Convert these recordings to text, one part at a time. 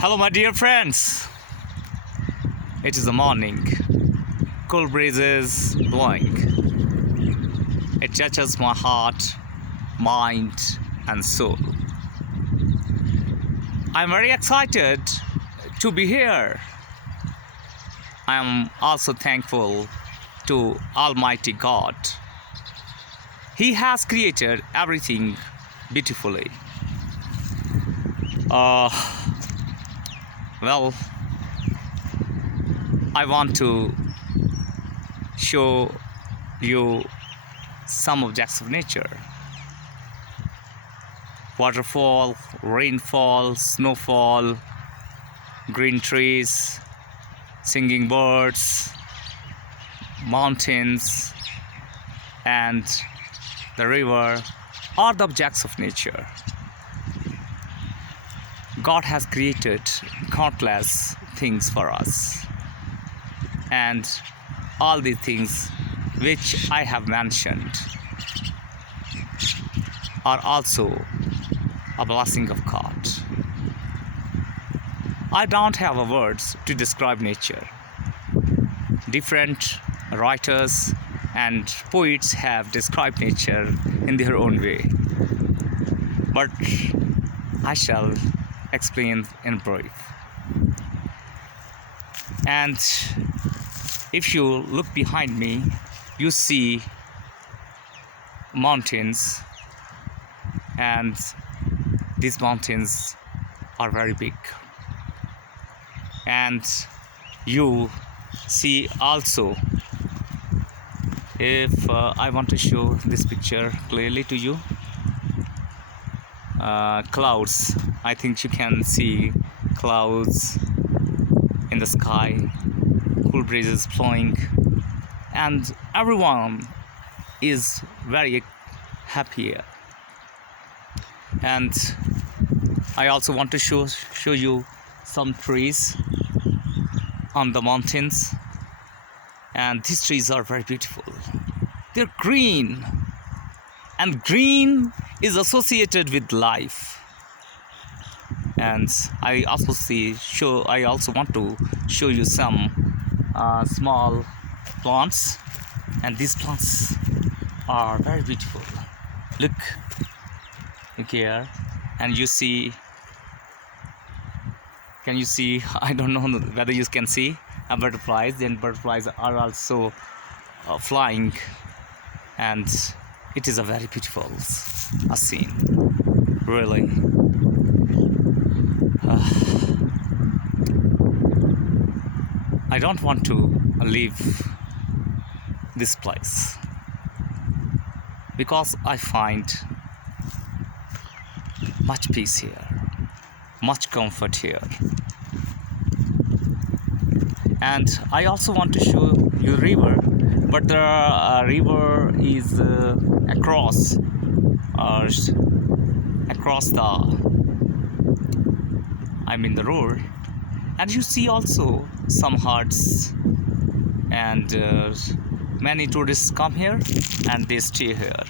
Hello, my dear friends. It is the morning. Cool breezes blowing. It touches my heart, mind, and soul. I'm very excited to be here. I am also thankful to Almighty God. He has created everything beautifully. Well, I want to show you some objects of nature. Waterfall, rainfall, snowfall, green trees, singing birds, mountains, and the river are the objects of nature. God has created countless things for us, and all the things which I have mentioned are also a blessing of God. I don't have words to describe nature. Different writers and poets have described nature in their own way, but I shall explain in brief. And if you look behind me, you see mountains, and these mountains are very big. And you see also, if I want to show this picture clearly to you, clouds. I think you can see clouds in the sky, cool breezes flowing, and everyone is very happy here. And I also want to show you some trees on the mountains, and these trees are very beautiful. They're green, and green is associated with life. And I also want to show you some small plants, and these plants are very beautiful. Look here, and you see, can you see, I don't know whether you can see butterflies, and butterflies are also flying, and it is a very beautiful scene, really. I don't want to leave this place because I find much peace here, much comfort here. And I also want to show you river, but the river is across the road, and you see also some huts, and many tourists come here and they stay here,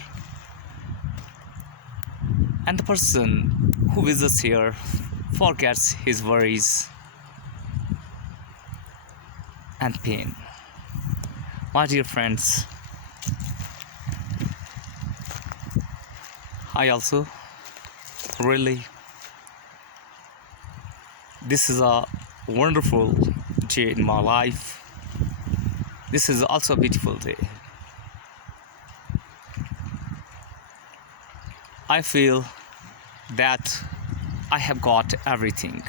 and the person who visits here forgets his worries and pain. My dear friends, I also really, this is a wonderful day in my life. This is also a beautiful day. I feel that I have got everything.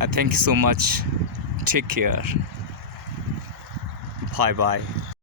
I thank you so much. Take care. Bye bye.